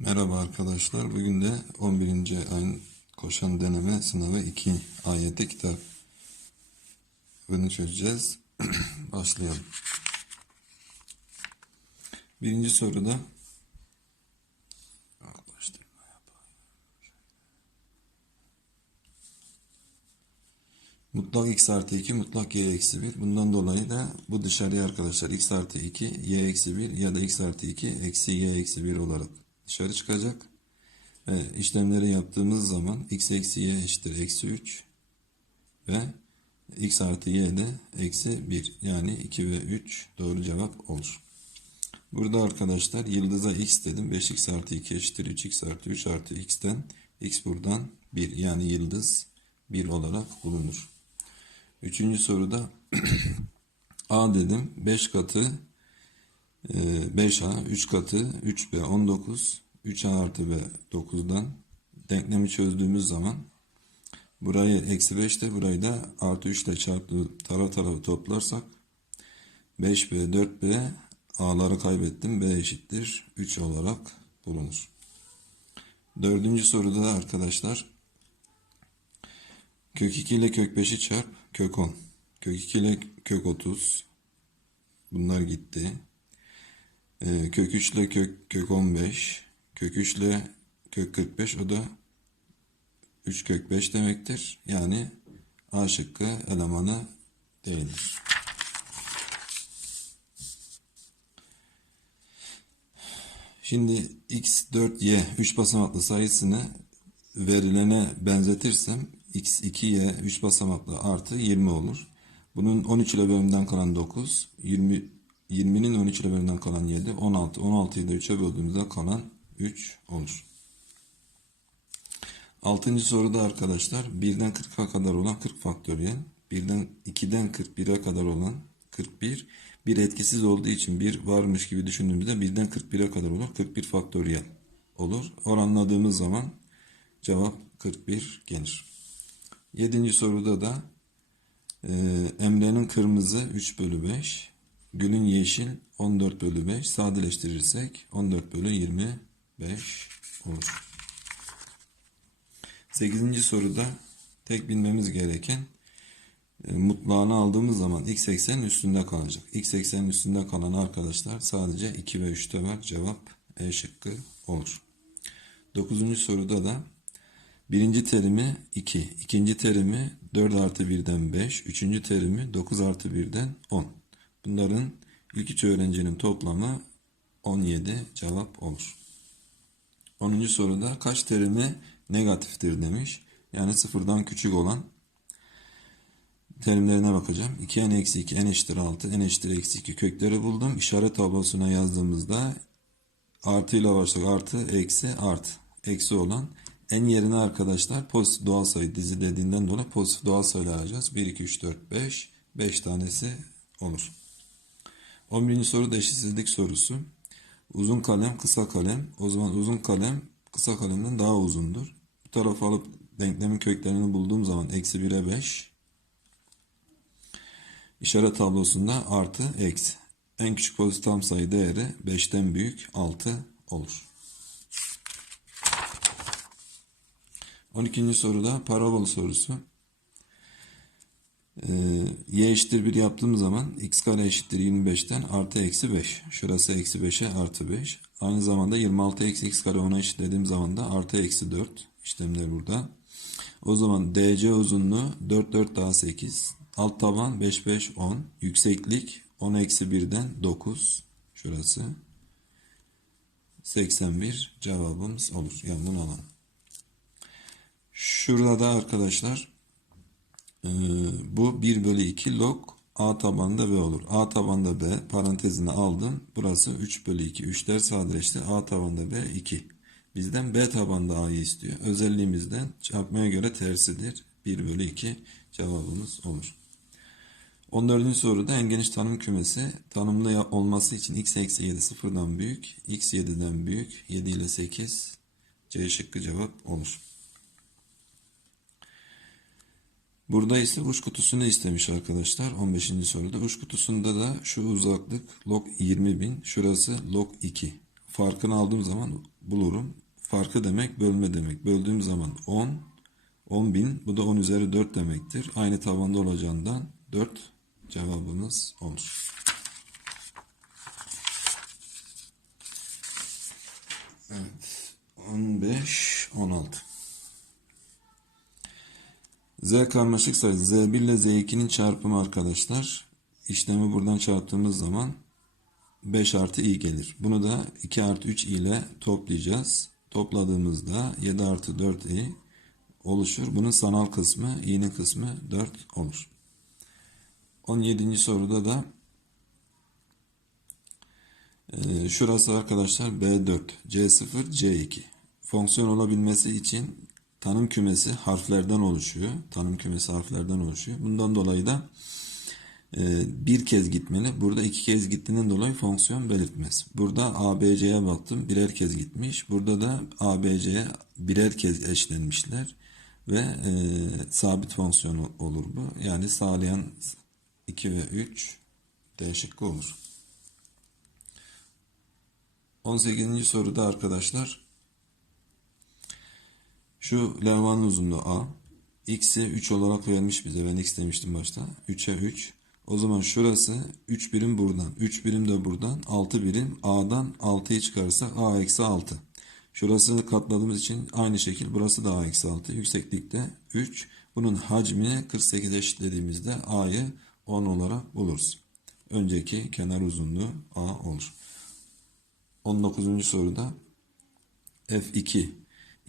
Merhaba arkadaşlar. Bugün de 11. ayın koşan deneme sınavı 2 ayeti kitap. Bunu çözeceğiz. Başlayalım. Birinci soruda. Mutlak x artı 2, mutlak y eksi 1. Bundan dolayı da bu dışarıya arkadaşlar x artı 2, y eksi 1 ya da x artı 2 eksi y eksi 1 olarak dışarı çıkacak. Ve işlemleri yaptığımız zaman x eksi y eşittir eksi 3 ve x artı y de eksi 1 yani 2 ve 3 doğru cevap olur. Burada arkadaşlar yıldıza x dedim. 5x artı 2 eşittir 3x artı 3 artı x'ten x buradan 1 yani yıldız 1 olarak bulunur. Üçüncü soruda a dedim 5 katı 5a 3 katı 3b 19 3a artı b 9'dan denklemi çözdüğümüz zaman burayı eksi 5 de burayı da artı 3 ile çarptı taraf tarafı toplarsak 5b 4b a'ları kaybettim b eşittir 3 olarak bulunur. Dördüncü soruda da arkadaşlar kök 2 ile kök 5'i çarp kök 10 kök 2 ile kök 30 bunlar gitti. Ee, kök 3 ile kök, kök 15 kök 3 ile kök 45 o da 3 kök 5 demektir. Yani A şıkkı elemanı değildir. Şimdi x 4y 3 basamaklı sayısını verilene benzetirsem x 2y 3 basamaklı artı 20 olur. Bunun 13 ile bölümden kalan 9, 20 20'nin 13 ile bölümden kalan 7, 16. 16'yı da 3'e böldüğümüzde kalan 3 olur. 6. soruda arkadaşlar 1'den 40'a kadar olan 40 faktöriyel, 1'den 2'den 41'e kadar olan 41, bir etkisiz olduğu için bir varmış gibi düşündüğümüzde 1'den 41'e kadar olur. 41 faktöriyel olur. Oranladığımız zaman cevap 41 gelir. 7. soruda da e, Emre'nin kırmızı 3 bölü 5, Gül'ün yeşil 14 bölü 5 sadeleştirirsek 14 bölü 25 olur. 8. soruda tek bilmemiz gereken e, mutlağını aldığımız zaman x eksenin üstünde kalacak. x eksenin üstünde kalan arkadaşlar sadece 2 ve 3'te var. Cevap E şıkkı olur. 9. soruda da birinci terimi 2, ikinci terimi 4 artı 1'den 5, üçüncü terimi 9 artı 1'den 10. Bunların ilk üç öğrencinin toplamı 17 cevap olur. 10. soruda kaç terimi negatiftir demiş. Yani sıfırdan küçük olan terimlerine bakacağım. 2n eksi 2 n eşittir 6 n eşittir eksi 2 kökleri buldum. İşaret tablosuna yazdığımızda artı ile başlayacak artı eksi artı eksi olan en yerine arkadaşlar pozitif doğal sayı dizi dediğinden dolayı pozitif doğal sayılar alacağız. 1, 2, 3, 4, 5. 5 tanesi olur. 11. soru da eşitsizlik sorusu. Uzun kalem, kısa kalem. O zaman uzun kalem kısa kalemden daha uzundur. Bu tarafa alıp denklemin köklerini bulduğum zaman eksi 1'e 5. İşaret tablosunda artı eksi. En küçük pozitif tam sayı değeri 5'ten büyük 6 olur. 12. soruda parabol sorusu. Ee, y eşittir 1 yaptığım zaman x kare eşittir 25'ten artı eksi 5. Şurası eksi 5'e artı 5. Aynı zamanda 26 eksi x kare 10'a eşitlediğim zaman da artı eksi 4. işlemler burada. O zaman DC uzunluğu 4 4 daha 8. Alt taban 5 5 10. Yükseklik 10 eksi 1'den 9. Şurası. 81 cevabımız olur. Yani bunu alalım. Şurada da arkadaşlar ee, bu 1 bölü 2 log A tabanda B olur. A tabanda B parantezine aldım. Burası 3 bölü 2. 3'ler sadeleşti. A tabanda B 2. Bizden B tabanda A'yı istiyor. Özelliğimizden çarpmaya göre tersidir. 1 bölü 2 cevabımız olur. 14. soruda en geniş tanım kümesi tanımlı olması için x eksi 7 sıfırdan büyük, x 7'den büyük, 7 ile 8 C şıkkı cevap olur. Burada ise uç kutusunu istemiş arkadaşlar. 15. soruda. Uç kutusunda da şu uzaklık log 20.000. Şurası log 2. Farkını aldığım zaman bulurum. Farkı demek bölme demek. Böldüğüm zaman 10, 10 bin. Bu da 10 üzeri 4 demektir. Aynı tabanda olacağından 4 cevabımız olur. Evet. 15, 16. Z karmaşık sayı Z1 ile Z2'nin çarpımı arkadaşlar. İşlemi buradan çarptığımız zaman 5 artı i gelir. Bunu da 2 artı 3 i ile toplayacağız. Topladığımızda 7 artı 4 i oluşur. Bunun sanal kısmı, i'nin kısmı 4 olur. 17. soruda da e, şurası arkadaşlar B4, C0, C2. Fonksiyon olabilmesi için tanım kümesi harflerden oluşuyor. Tanım kümesi harflerden oluşuyor. Bundan dolayı da e, bir kez gitmeli. Burada iki kez gittiğinden dolayı fonksiyon belirtmez. Burada ABC'ye baktım. Birer kez gitmiş. Burada da ABC'ye birer kez eşlenmişler. Ve e, sabit fonksiyon olur bu. Yani sağlayan 2 ve 3 D şıkkı olur. 18. soruda arkadaşlar şu levhanın uzunluğu A. X'i 3 olarak vermiş bize. Ben X demiştim başta. 3'e 3. O zaman şurası 3 birim buradan. 3 birim de buradan. 6 birim. A'dan 6'yı çıkarırsak A eksi 6. Şurası katladığımız için aynı şekil. Burası da A eksi 6. Yükseklikte 3. Bunun hacmini 48 eşitlediğimizde A'yı 10 olarak buluruz. Önceki kenar uzunluğu A olur. 19. soruda F2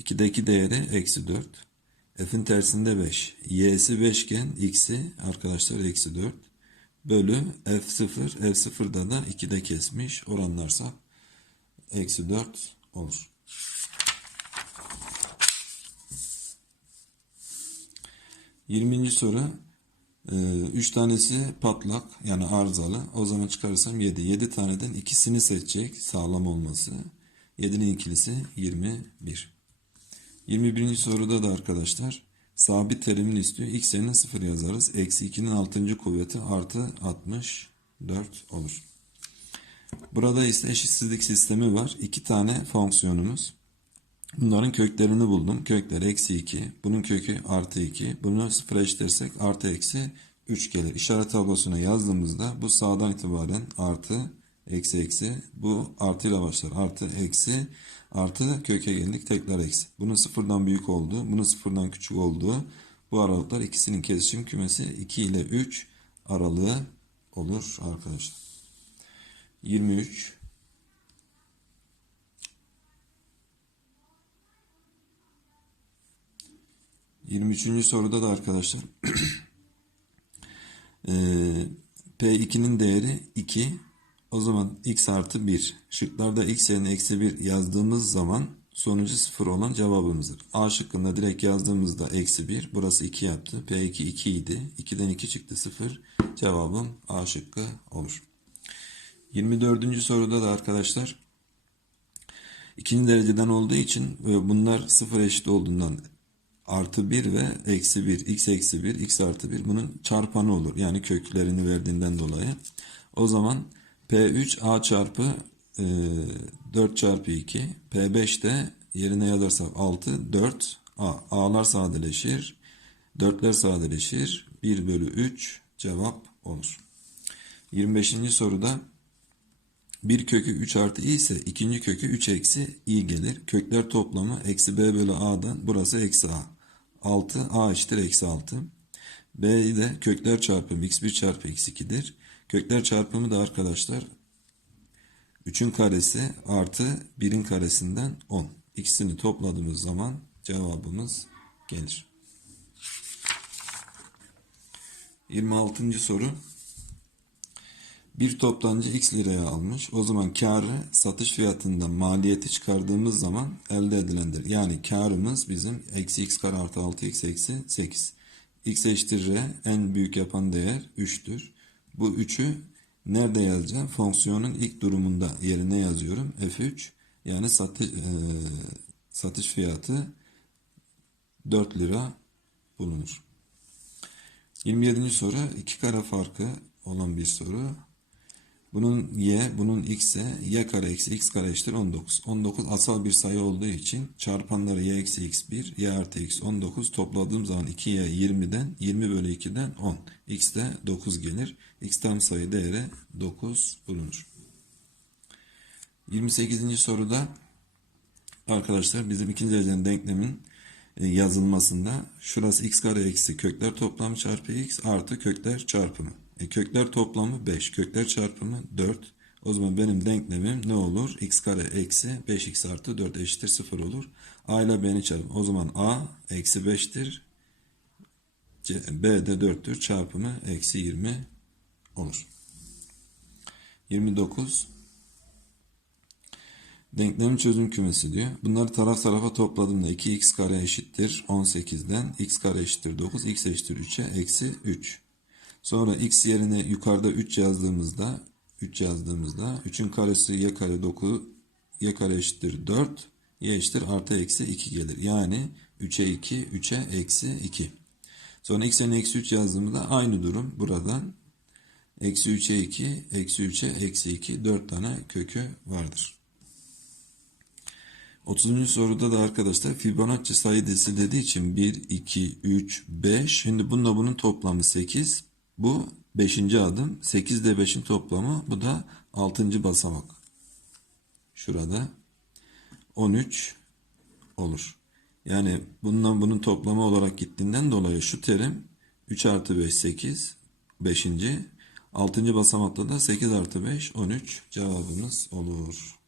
2'deki değeri eksi 4. F'in tersinde 5. Y'si 5 iken X'i arkadaşlar eksi 4. Bölü F0. F0'da da 2'de kesmiş. Oranlarsa eksi 4 olur. Yirminci soru. 3 tanesi patlak yani arızalı. O zaman çıkarırsam 7. 7 taneden ikisini seçecek sağlam olması. 7'nin ikilisi 21. 21. soruda da arkadaşlar sabit terimini istiyor. X yerine 0 yazarız. Eksi 2'nin 6. kuvveti artı 64 olur. Burada ise eşitsizlik sistemi var. İki tane fonksiyonumuz. Bunların köklerini buldum. Kökler eksi 2. Bunun kökü artı 2. Bunu sıfıra eşitlersek artı eksi 3 gelir. İşaret tablosuna yazdığımızda bu sağdan itibaren artı eksi eksi. Bu artıyla başlar. Artı eksi artı köke geldik tekrar eksi. Bunun sıfırdan büyük olduğu, bunun sıfırdan küçük olduğu bu aralıklar ikisinin kesişim kümesi 2 ile 3 aralığı olur arkadaşlar. 23 23. soruda da arkadaşlar P2'nin değeri 2 o zaman x artı 1. Şıklarda x yerine eksi 1 yazdığımız zaman sonucu 0 olan cevabımızdır. A şıkkında direkt yazdığımızda eksi 1. Burası 2 yaptı. P2 2 idi. 2'den 2 çıktı 0. Cevabım A şıkkı olur. 24. soruda da arkadaşlar ikinci dereceden olduğu için ve bunlar 0 eşit olduğundan artı 1 ve eksi 1 x eksi 1 x artı 1 bunun çarpanı olur. Yani köklerini verdiğinden dolayı. O zaman P3 A çarpı e, 4 çarpı 2. P5 de yerine yazarsak 6 4 A. A'lar sadeleşir. 4'ler sadeleşir. 1 bölü 3 cevap olur. 25. soruda bir kökü 3 artı i ise ikinci kökü 3 eksi i gelir. Kökler toplamı eksi b bölü a'dan burası eksi a. 6 a eşittir eksi 6. b de kökler çarpımı x1 çarpı x2'dir. Kökler çarpımı da arkadaşlar 3'ün karesi artı 1'in karesinden 10. İkisini topladığımız zaman cevabımız gelir. 26. soru. Bir toptancı x liraya almış. O zaman karı satış fiyatından maliyeti çıkardığımız zaman elde edilendir. Yani karımız bizim eksi x kare artı 6x eksi 8. x eşittir r en büyük yapan değer 3'tür. Bu 3'ü nerede yazacağım? Fonksiyonun ilk durumunda yerine yazıyorum. F3 yani satış, e, satış fiyatı 4 lira bulunur. 27. soru iki kare farkı olan bir soru. Bunun y, bunun x ise y kare eksi x kare eşittir 19. 19 asal bir sayı olduğu için çarpanları y eksi x1, y artı x 19 topladığım zaman 2y 20'den 20 bölü 2'den 10. x de 9 gelir. X tam sayı değeri 9 bulunur. 28. soruda arkadaşlar bizim ikinci derecenin denklemin e, yazılmasında şurası x kare eksi kökler toplamı çarpı x artı kökler çarpımı. E, kökler toplamı 5, kökler çarpımı 4. O zaman benim denklemim ne olur? x kare eksi 5x artı 4 eşittir 0 olur. a ile b'ni çarpın. O zaman a eksi 5'tir. C- b de 4'tür. Çarpımı eksi 20 olur. 29 Denklemin çözüm kümesi diyor. Bunları taraf tarafa topladığımda 2x kare eşittir 18'den x kare eşittir 9 x eşittir 3'e eksi 3. Sonra x yerine yukarıda 3 yazdığımızda 3 yazdığımızda 3'ün karesi y kare 9 y kare eşittir 4 y eşittir artı eksi 2 gelir. Yani 3'e 2 3'e eksi 2. Sonra x eksi 3 yazdığımızda aynı durum buradan eksi 3'e 2 eksi 3'e eksi 2 4 tane kökü vardır. 30. soruda da arkadaşlar Fibonacci sayı dizisi dediği için 1, 2, 3, 5. Şimdi bununla bunun toplamı 8. Bu 5. adım. 8 ile 5'in toplamı. Bu da 6. basamak. Şurada 13 olur. Yani bundan bunun toplamı olarak gittiğinden dolayı şu terim 3 artı 5 8 5. 6. basamakta da 8 artı 5 13 cevabımız olur.